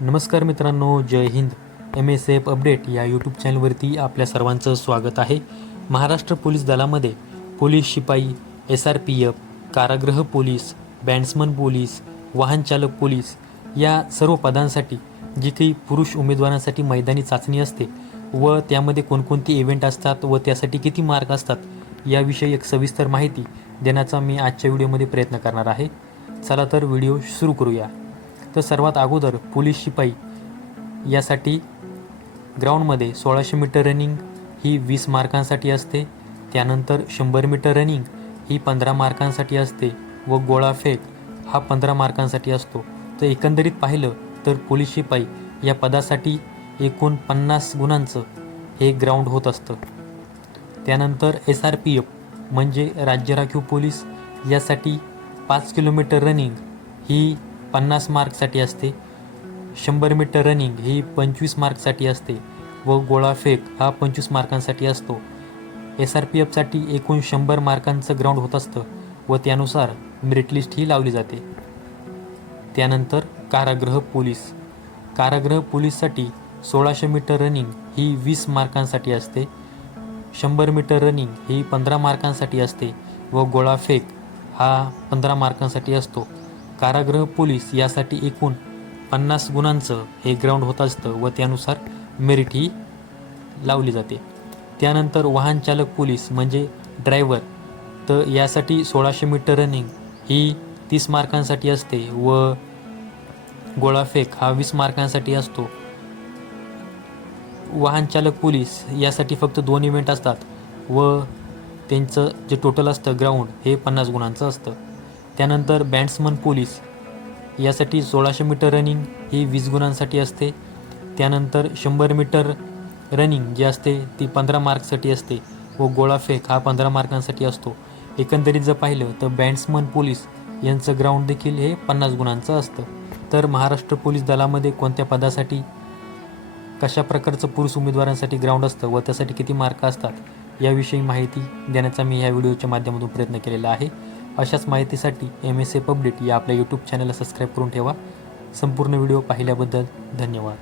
नमस्कार मित्रांनो जय हिंद. एम एस एफ अपडेट या यूट्यूब चॅनलवरती आपल्या सर्वांचं स्वागत आहे. महाराष्ट्र पोलीस दलामध्ये पोलीस शिपाई एस आर पी एफ कारागृह पोलीस बँड्समन पोलीस वाहनचालक पोलीस या सर्व पदांसाठी जी काही पुरुष उमेदवारांसाठी मैदानी चाचणी असते व त्यामध्ये कोणकोणती इव्हेंट असतात व त्यासाठी किती मार्क असतात याविषयी एक सविस्तर माहिती देण्याचा मी आजच्या व्हिडिओमध्ये प्रयत्न करणार आहे. चला तर व्हिडिओ सुरू करूया. तर सर्वात अगोदर पोलीस शिपाई यासाठी ग्राउंडमध्ये सोळाशे मीटर रनिंग ही वीस मार्कांसाठी असते. त्यानंतर शंभर मीटर रनिंग ही पंधरा मार्कांसाठी असते व गोळाफेक हा पंधरा मार्कांसाठी असतो. तर एकंदरीत पाहिलं तर पोलीस शिपाई या पदासाठी एकूण पन्नास गुणांचं हे ग्राउंड होत असतं. त्यानंतर एस आर पी एफ म्हणजे राज्य राखीव पोलीस यासाठी पाच किलोमीटर रनिंग ही पन्नास मार्कसाठी असते. शंभर मीटर रनिंग ही पंचवीस मार्कसाठी असते व गोळाफेक हा पंचवीस मार्कांसाठी असतो. एस आर पी एफसाठी एकूण शंभर मार्कांचं ग्राउंड होत असतं व त्यानुसार मेरिट लिस्ट ही लावली जाते. त्यानंतर कारागृह पोलीस. कारागृह पोलीससाठी सोळाशे मीटर रनिंग ही वीस मार्कांसाठी असते. शंभर मीटर रनिंग ही पंधरा मार्कांसाठी असते व गोळाफेक हा पंधरा मार्कांसाठी असतो. कारागृह पोलीस यासाठी एकूण पन्नास गुणांचं हे ग्राउंड होत असतं व त्यानुसार मेरिट ही लावली जाते. त्यानंतर वाहन चालक पोलीस म्हणजे ड्रायव्हर तर यासाठी सोळाशे मीटर रनिंग ही तीस मार्कांसाठी असते व गोळाफेक हा वीस मार्कांसाठी असतो. वाहन चालक पोलीस यासाठी फक्त दोन इव्हेंट असतात व त्यांचं जे टोटल असतं ग्राउंड हे पन्नास गुणांचं असतं. त्यानंतर बँड्समन पोलीस यासाठी सोळाशे मीटर रनिंग ही वीस गुणांसाठी असते. त्यानंतर शंभर मीटर रनिंग जी असते ती पंधरा मार्कसाठी असते व गोळाफेक हा पंधरा मार्कांसाठी असतो. एकंदरीत जर पाहिलं तर बँड्समन पोलीस यांचं ग्राउंड देखील हे पन्नास गुणांचं असतं. तर महाराष्ट्र पोलीस दलामध्ये कोणत्या पदासाठी कशा प्रकारचं पुरुष उमेदवारांसाठी ग्राउंड असतं व त्यासाठी किती मार्क असतात याविषयी माहिती देण्याचा मी ह्या व्हिडिओच्या माध्यमातून प्रयत्न केलेला आहे. अशाच माहितीसाठी एम एस एफ अपडेट या आपल्या यूट्यूब चॅनलला सबस्क्राईब करून ठेवा. संपूर्ण व्हिडिओ पाहिल्याबद्दल धन्यवाद.